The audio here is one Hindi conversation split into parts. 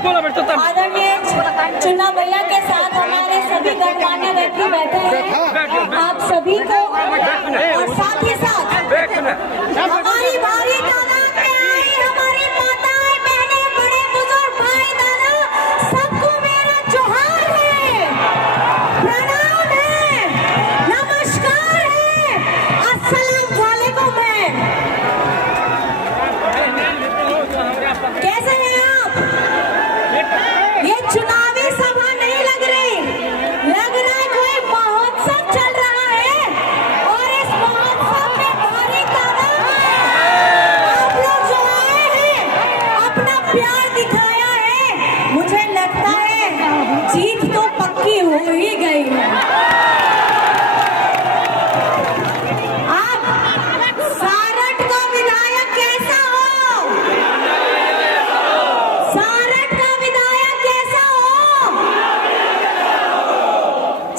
आदरणीय चुनाव भैया के साथ हमारे सभी गणमान्य व्यक्ति बैठे हैं। आप सभी को और साथ ही साथ हमारी भारी तादाद में आए हमारी माताएं, बहनें, बड़े बुजुर्ग, भाई, दादा, सबको मेरा जोहार है, प्रणाम है, नमस्कार है, अस्सलाम वालेकुम है। कैसे हैं आप? ये चुनावी सभा नहीं लग रही, लग रहा है कोई महोत्सव चल रहा है और इस महोत्सव में भारी तादाद में आप लोग जो आए हैं, अपना प्यार दिखाया है। मुझे लगता है जीत तो पक्की हो ही गई है। आप सारठ का विधायक कैसा हो? सारठ का विधायक कैसा हो?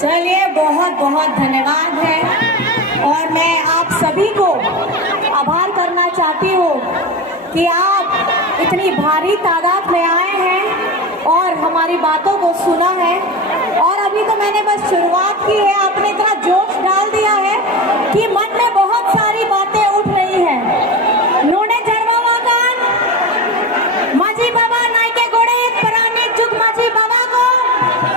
चलिए, बहुत बहुत धन्यवाद है और मैं आप सभी को आभार करना चाहती हूँ कि आप इतनी भारी तादाद में आए हैं और हमारी बातों को सुना है। और अभी तो मैंने बस शुरुआत की है, आपने इतना जोश डाल दिया है कि मन में बहुत सारी बातें उठ रही हैं। नोने जरवा वाकान माझी बाबा नायके गोड़े पराने जुग माझी बाबा को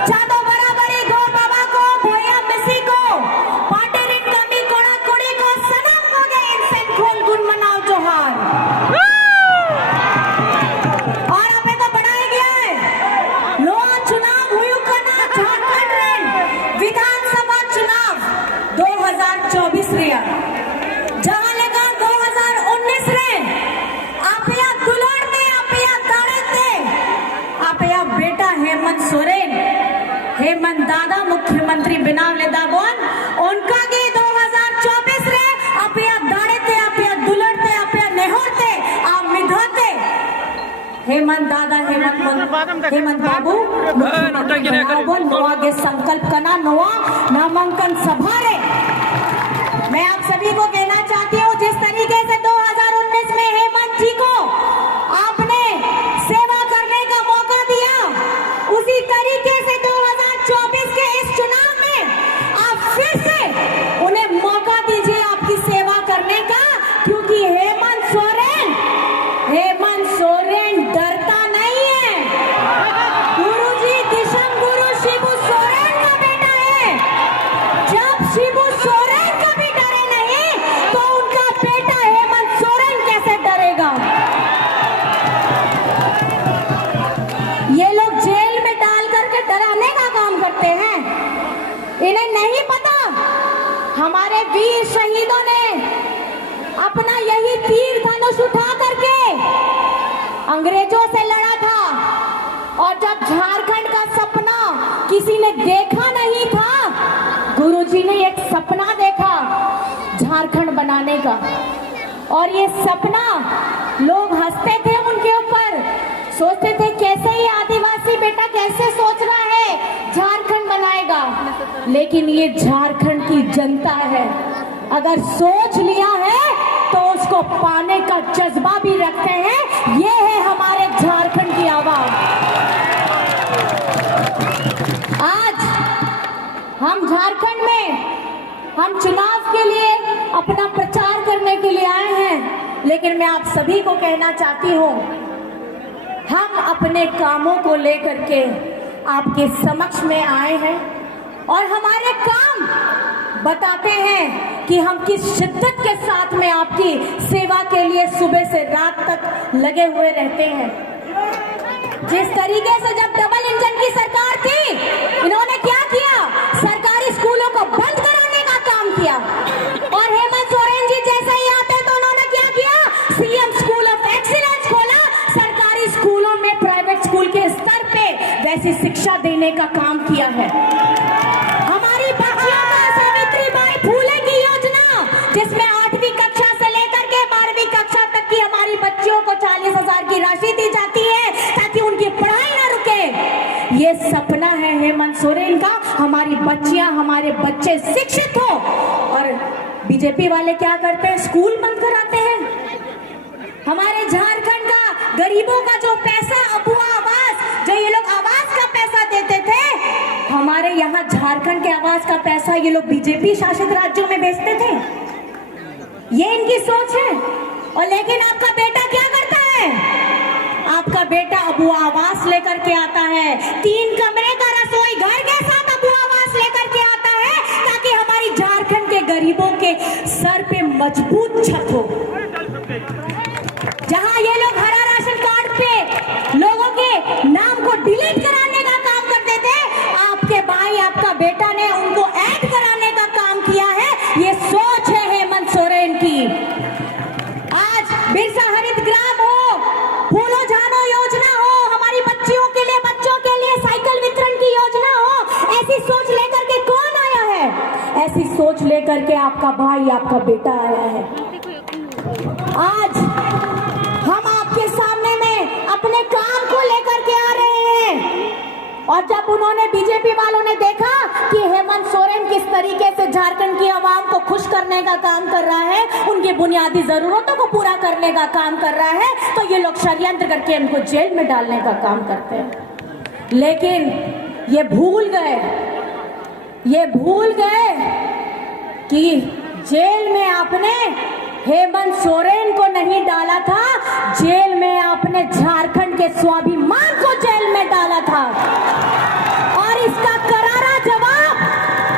चादो बराबरी गो बाबा को भैया मिसी को पाटेरिन कमी कोड़ा कोड़ी को सनम हो गए इंसान खोल गुन मनाओ जोहार। और अबे तो बढ़ाया गया है लोहा चुनाव हुयू कना झारखंड रे विधानसभा चुनाव 2024 रिया जहां लगा 2019 रे आपया दुलाड़ते आपया दाड़ते आपया बेटा हेमंत सोरेन हेमंत दादा मुख्यमंत्री बनावले दाबोन उनका के 2024 रे आपया दाड़ते आपया दुलड़ते आपया नेहोरते आप मिधोते हेमंत दादा हेमंत बाबू नोआ के संकल्प कना नोआ नामांकन सभा रे मैं आप सभी को कहना चाहती हूँ, जिस तरीके से 2019 में हेमंत जी को आपने सेवा करने का मौका दिया, उसी तरीके से 2024 के इस चुनाव में आप फिर से उन्हें मौका दीजिए आपकी सेवा करने का, क्योंकि हेमंत सोरेन डरता नहीं है। गुरुजी दिशम गुरु शिबू सोरेन का बेटा है। जब शिबू सोरेन कभी डरे नहीं तो उनका बेटा हेमंत सोरेन कैसे डरेगा? ये लोग जेल में डाल करके डराने का काम करते हैं। इन्हें नहीं पता हमारे वीर शहीदों ने अपना यही तीर धनुष उठा करके अंग्रेजों से लड़ा था। और जब झारखंड का सपना किसी ने देखा नहीं था, गुरुजी ने एक सपना देखा झारखंड बनाने का, और ये सपना लोग हंसते थे उनके ऊपर, सोचते थे कैसे ये आदिवासी बेटा कैसे सोच रहा है झारखंड बनाएगा। लेकिन ये झारखंड की जनता है, अगर सोच लिया है तो उसको पाने का जज्बा भी रखते हैं। ये है हमारे झारखंड की आवाज। आज हम झारखंड में हम चुनाव के लिए अपना प्रचार करने के लिए आए हैं, लेकिन मैं आप सभी को कहना चाहती हूँ, हम अपने कामों को लेकर के आपके समक्ष में आए हैं और हमारे काम बताते हैं कि हम किस शिद्दत के साथ में आपकी सेवा के लिए सुबह से रात तक लगे हुए रहते हैं। जिस तरीके से जब डबल इंजन की सरकार थी, इन्होंने क्या किया? सरकारी स्कूलों को बंद कराने का काम किया। और हेमंत सोरेन जी जैसे ही आते तो उन्होंने क्या किया? सीएम स्कूल ऑफ एक्सीलेंस खोला। सरकारी स्कूलों में प्राइवेट स्कूल के स्तर पे वैसी शिक्षा देने का काम किया है। हमारी बच्चियों का सावित्रीबाई फूले की योजना, जिसमें 8वीं कक्षा से लेकर के 12वीं कक्षा तक की हमारी बच्चियों को 40,000 की राशि दी जाती है ताकि उनकी पढ़ाई ना रुके। ये सपना है हेमंत सोरेन का, हमारी बच्चियां हमारे बच्चे शिक्षित हो। और बीजेपी वाले क्या करते हैं? स्कूल बंद कराते हैं। हमारे झारखंड का गरीबों का जो पैसा अबुआ आवास जो ये लोग आवास का पैसा देते थे, हमारे यहाँ झारखंड के आवास का पैसा ये लोग बीजेपी शासित राज्यों में बेचते थे। ये इनकी सोच है। और लेकिन आपका बेटा क्या करता है? आपका बेटा अब वो आवास लेकर के आता है, 3 कमरे का रसोई घर के साथ अब वो आवास लेकर के आता है, ताकि हमारी झारखंड के गरीबों के सर पे मजबूत छत हो। जहां ये लोग हरा राशन कार्ड पे लोगों के नाम को डिलीट कराने का काम करते थे, आपके भाई आपका बेटा ने उनको ऐड कराने का काम किया है। ये सोच है हेमंत सोरेन की। आज बिरसा हरित ग्राम हो, फूलो झानो योजना हो, हमारी बच्चियों के लिए बच्चों के लिए साइकिल वितरण की योजना हो, ऐसी सोच लेकर के कौन आया है? ऐसी सोच लेकर के आपका भाई आपका बेटा आया है। आज हम आपके सामने में अपने काम को लेकर के आ रहे हैं। और जब उन्होंने बीजेपी वालों ने देखा कि हेमंत सोरेन किस तरीके से झारखंड की आवाम को खुश करने का काम कर रहा है, उनकी बुनियादी जरूरतों को पूरा करने का काम कर रहा है, तो ये लोग षड्यंत्र करके उनको जेल में डालने का काम करते हैं। लेकिन ये भूल गए कि जेल में आपने हेमंत सोरेन को नहीं डाला था, जेल में आपने झारखंड के स्वाभिमान को जेल में डाला था। और इसका करारा जवाब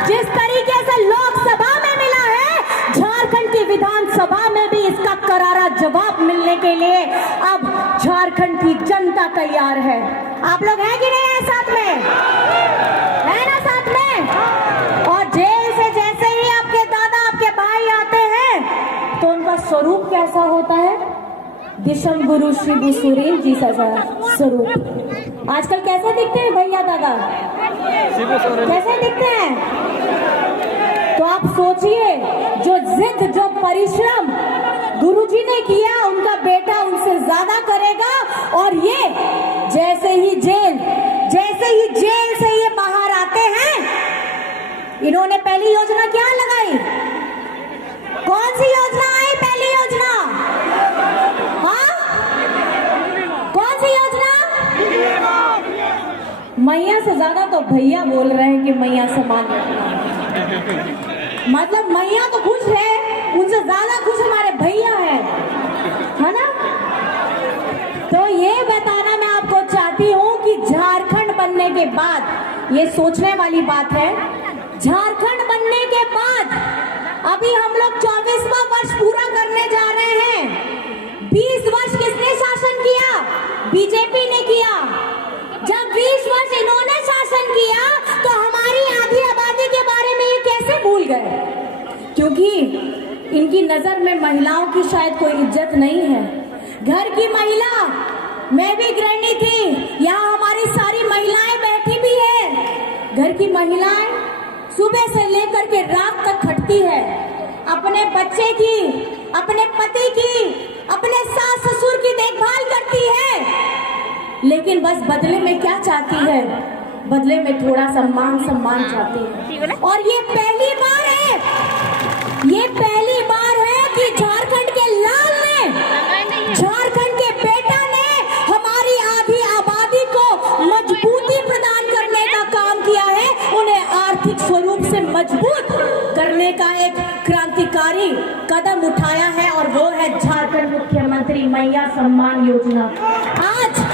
जिस तरीके से लोकसभा में मिला है, झारखंड की विधानसभा में भी इसका करारा जवाब मिलने के लिए अब झारखंड की जनता तैयार है। आप लोग हैं कि नहीं है साथ में? है ना साथ में? और जेल से जैसे ही आपके दादा आपके भाई आते हैं तो उनका स्वरूप कैसा होता है? दिशम गुरु शिबू सुरेन जी सा स्वरूप। आजकल कैसे दिखते हैं भैया दादा? कैसे दिखते हैं? तो आप सोचिए, जो जिद जो परिश्रम गुरुजी ने किया, उनका बेटा उनसे ज्यादा करेगा। और ये जैसे ही जेल से ये बाहर आते हैं, इन्होंने पहली योजना क्या लगाई? कौन सी योजना आई? पहली योजना, हाँ, कौन सी योजना? मैया से ज्यादा तो भैया बोल रहे हैं कि मैया समान मतलब मैया तो खुश है, उनसे ज्यादा खुश हमारे भैया है ना? तो ये बताना मैं आपको चाहती हूँ कि झारखंड बनने के बाद, ये सोचने वाली बात है, झारखंड बनने के बाद अभी हम लोग 24वां वर्ष पूरा करने जा रहे हैं। 20 वर्ष किसने शासन किया? बीजेपी ने किया। जब 20 वर्ष इन्होंने शासन किया तो हमारी आधी आबादी के बारे में ये कैसे भूल गए? क्योंकि इनकी नजर में महिलाओं की शायद कोई इज्जत नहीं है। घर की महिला, मैं भी गृहिणी थी, यहाँ हमारी सारी महिलाएं बैठी भी है। घर की महिलाएं सुबह से लेकर के रात तक खटती है, अपने बच्चे की, अपने पति की, अपने सास ससुर की देखभाल करती है, लेकिन बस बदले में क्या चाहती है? बदले में थोड़ा सम्मान चाहती है। और ये पहली बार है कि झारखंड के लाल ने, झारखंड के बेटा ने हमारी आधी आबादी को मजबूती प्रदान करने का काम किया है, उन्हें आर्थिक स्वरूप से मजबूत करने का एक क्रांतिकारी कदम उठाया है, और वो है झारखंड मुख्यमंत्री मैया सम्मान योजना। आज